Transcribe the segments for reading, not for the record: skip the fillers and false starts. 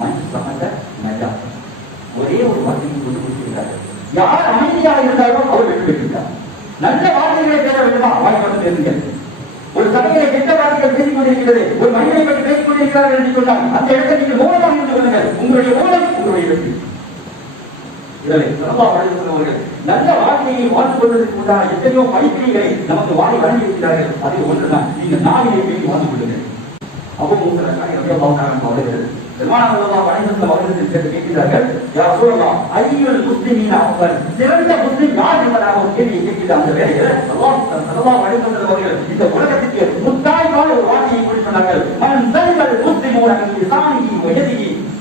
மண் சமந்த நஜா. ஒரே ஒரு வார்த்தையை கொண்டு கொடுத்திருக்கிறார்கள். யார் அமைதியாக இருந்தாலும் அவர் வெற்றி பெற்றிருக்கிறார். நல்ல வார்த்தைகளை பேச வேண்டுமா? வாய்ப்பு பேசுங்கள். ஒரு சபையை கெட்ட வார்த்தைகள் பேசிக் கொண்டிருக்கிறது, ஒரு மனிதனை பற்றி பேசிக் கொண்டிருக்கிறார்கள் என்று சொன்னால் அந்த இடத்தை நீங்கள் மௌனமாக இருந்து கொள்ளுங்கள். உங்களுடைய மௌனம் உங்களுடைய வெற்றி. நல்ல வாழ்க்கையை வாழ்ந்து கொள்வதற்கு உண்டான எத்தனையோ படிப்பினைகளை நமக்கு வாங்கி வழங்கியிருக்கிறார்கள். அதில் ஒன்றுதான் நீங்கள் நாவினை பேசி வாழ்ந்து கொள்ளுங்கள். அவர்கள் கேட்கிறார்கள், சிறந்த முஸ்லிம் யார் என்பதாக ஒரு கேள்வியை கேட்கிற அந்த வேலையில் இந்த உலகத்திற்கு முத்தாய்வான ஒரு வார்த்தையை கூறி சொன்னார்கள்.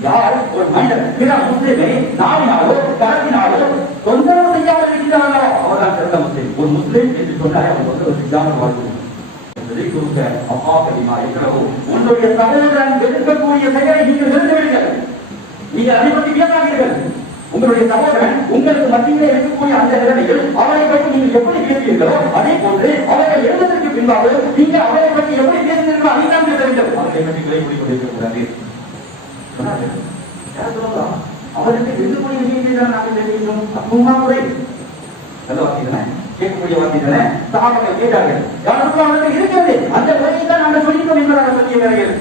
யார் ஒரு மனிதன் பிற முஸ்லிமை நாவினாலோ கரத்தினாலோ தொந்தரவு செய்யாமல் இருக்கிறார்களோ அவர்தான் சிறந்த முஸ்லிம். ஒரு முஸ்லிம் என்று சொன்னாலே அவர் தொந்தரவு செய்யாமல் வாழ்க்கை உங்களுடைய சகோதரன் எதிர்க்கக்கூடிய செயலை நீங்கள் நிறுத்திவிடுங்கள். நீங்கள் அதை பற்றி பேசாதீர்கள். உங்களுடைய சகோதரன் உங்களுக்கு மத்தியிலே இருக்கக்கூடிய அந்த நிலைமையில் அவரை பற்றி நீங்கள் எப்படி பேசுவீர்களோ அதே போன்று அவர்கள் எழுந்ததற்கு பின்பாக நீங்கள் அவரை பற்றி எப்படி பேசுகிறீர்களோ அதை தான் பேச வேண்டும். அவர்களை பற்றி விலை கூடிக்கொண்டிருக்கக்கூடாது. அவருக்கு எதிர்க்கூடிய விஷயத்தை தான் நாங்கள் தெரிவிக்கிறோம். அப்புறமா முறை நல்ல வார்த்தை கேட்கக்கூடிய வார்த்தை சகாபாக்கள் கேட்டார்கள். யாருக்கும் அவர்கள் இருக்கிறது அந்த முறையை தான் நாங்கள் சொல்லிட்டோம் என்பதாக சொல்லிய வேலைகள்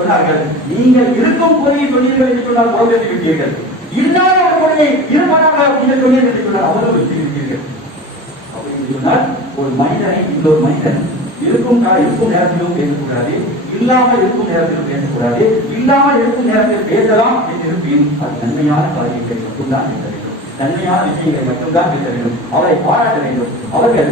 சொன்னார்கள். நீங்கள் இருக்கும் முறையை சொன்னீர்கள் என்று சொன்னால் போகிறது விட்டீர்கள். இல்லாத ஒரு முறையை இருமனாக நீங்கள் சொன்னீர்கள் என்று சொன்னால் அவர்கள் வெற்றி விட்டீர்கள். அப்படின்னு சொன்னால் ஒரு மனிதனை இன்னொரு மனிதன் இருக்கும் நேரத்திலும் பேசக்கூடாது, இல்லாமல் இருக்கும் நேரத்திலும் பேசக்கூடாது. இல்லாமல் இருக்கும் நேரத்தில் பேசலாம் என்றிருப்பின் அது நன்மையான காரியங்களை மட்டும்தான் பேச வேண்டும். நன்மையான விஷயங்களை மட்டும்தான் பேச வேண்டும். அவரை பாராட்ட வேண்டும். அவர்கள்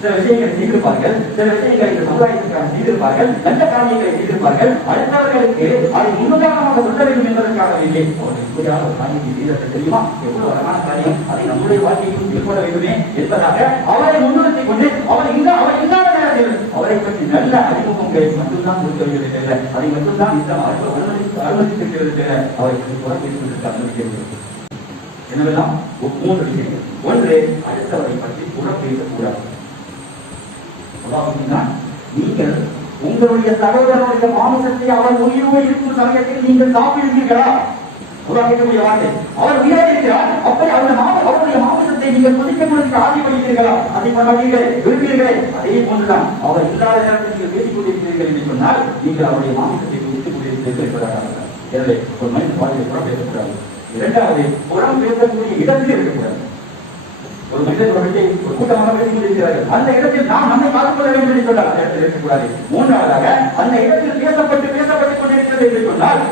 சில விஷயங்களை செய்திருப்பார்கள், சில விஷயங்களை இந்த சமுதாயத்திற்காக செய்திருப்பார்கள், நல்ல காரியங்களை செய்திருப்பார்கள். அடுத்தவர்களுக்கு அதை முன்னுதாரணமாக சொல்ல வேண்டும் என்பதற்காக இல்லை. அவர்கள் இப்படியாக ஒரு காரியத்தை செய்தது தெரியுமா? எவ்வளவு அழகான காரியம், அதை நம்முடைய வாழ்க்கையும் மேற்கொள்ள வேண்டுமே என்பதாக அவரை முன்னிறுத்திக் கொண்டு அவர் இல்லாத நேரத்தில் அவரை பற்றி நல்ல அறிமுகங்களை மட்டும்தான் கொடுக்க வேண்டியதில்லை. அதை மட்டும்தான் இந்த அனுமதித்திருக்கிறது. அவரை பேசுவதற்கு அனுமதிக்கிறது. எனவெல்லாம் மூன்று விஷயங்கள். ஒன்று, அடுத்தவரை பற்றி கூட பேசக்கூடாது. நீங்கள் உங்களுடைய சகோதரனுடைய மாமிசத்தை அவர் உயிரோடு இருக்கும் சமயத்தில் நீங்கள் சாப்பிடுவீர்களா? உதாரணக்கூடிய வார்த்தை, அவர் உயிரோடு இருக்கிறார், அப்படி அவருடைய மாமிசத்தை நீங்கள் புதிக்கப்படுவதற்கு ஆசைப்படுகிறீர்களா? அதை பண்ணீர்களே, விரும்பீர்களே. அதே போன்றுதான் அவர் இல்லாத நேரத்தில் நீங்கள் பேசிக் கொண்டிருக்கிறீர்கள் என்று சொன்னால் நீங்கள் அவருடைய மாமிசத்தை புதித்துக் கொண்டிருக்கிறீர்கள் என்பதாக. எனவே ஒரு மனிதன் வாழ்க்கை கூட பேசக்கூடாது. இரண்டாவது, புறம் பேசக்கூடிய இடத்தில் இருக்கக்கூடாது. ஒரு மனிதர்களுடைய ஒரு கூட்டமாக பேசிக் கொண்டிருக்கிறார்கள், அந்த இடத்தில் நாம் நம்மை பார்த்துக் கொள்ள வேண்டும் என்று சொன்னால் அந்த இடத்தில் இருக்கக்கூடாது. மூன்றாவதாக, அந்த இடத்தில் பேசப்பட்டு கொண்டிருக்கிறது என்று சொன்னால்